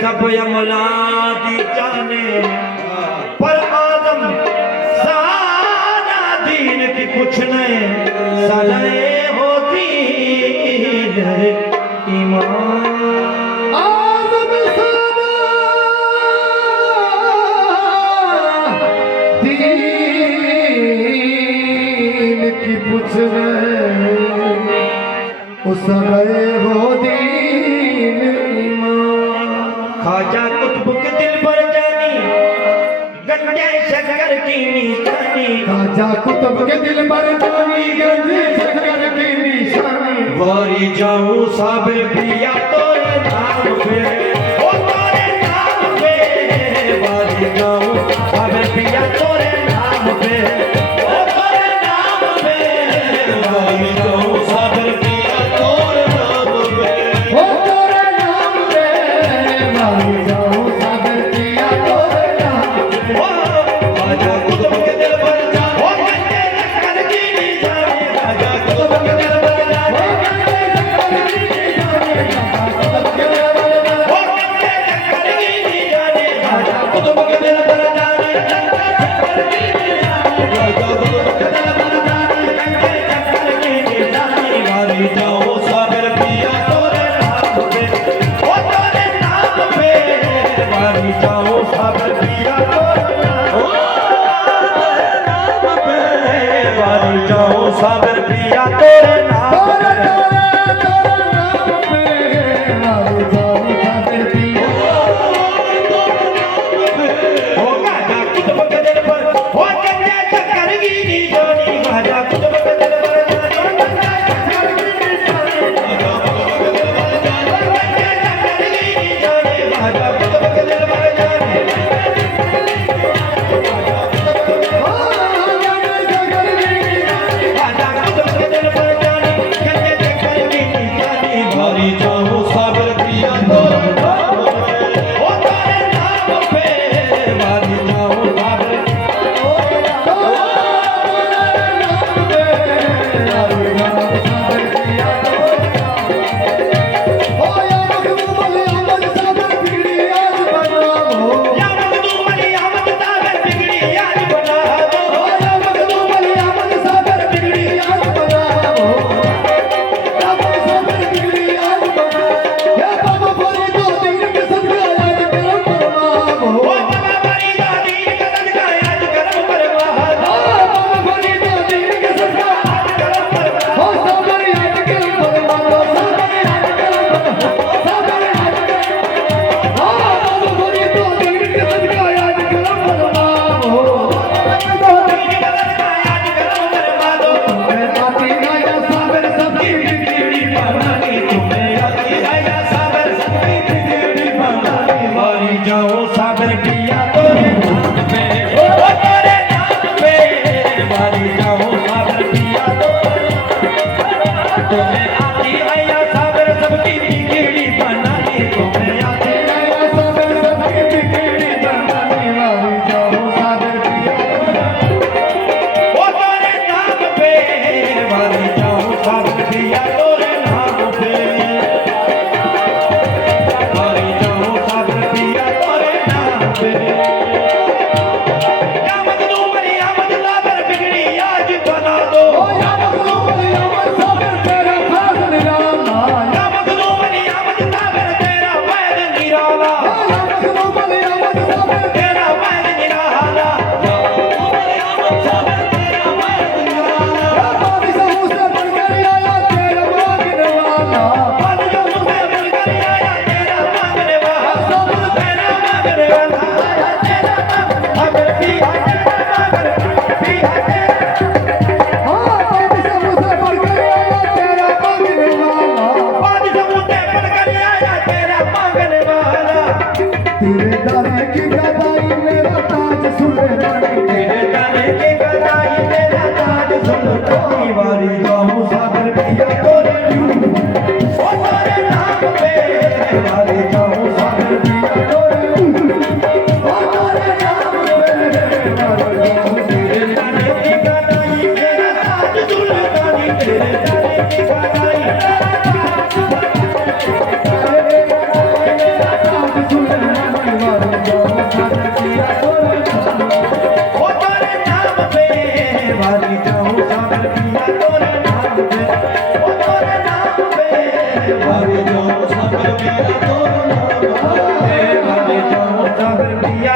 सब अमला दी जाने पर आदम सारा दीन की कुछ नहीं सलाए होती है ईमान आदम सारा दीन की कुछ नहीं सलाए होती खाजा कुतुब के दिल पर जानी गंजे शक्कर की निशानी खाजा कुतुब के दिल पर जानी गंजे शक्कर की निशानी वारी जाऊं साबिर पिया तोरे नाम पे ओ तोरे नाम पे वारी जाऊं साबिर पिया तोरे नाम पे ओ तोरे नाम पे वारी जाऊं साबिर पिया तोरे नाम पे ओ तोरे नाम पे वारी जाऊं साबिर पिया तोरे नाम पे खाजा कुतुब के दिल पर जानी ओ गंजे शक्कर की निशानी खाजा कुतुब के दिल पर जानी कुतुब के दिल पर जाने वारी जाओ साबिर पिया तोरे नाम पे ओ तोरे नाम पे वारी जाओ साबिर पिया तोरे नाम पे वारी जाओ साबिर पिया तोरे नाम पे तेरे दाने की गदाई मेरा ताज सुलेमानी, तेरे दाने की गदाई मेरा ताज माया तोर नाम पे बारे जाऊं सब पिया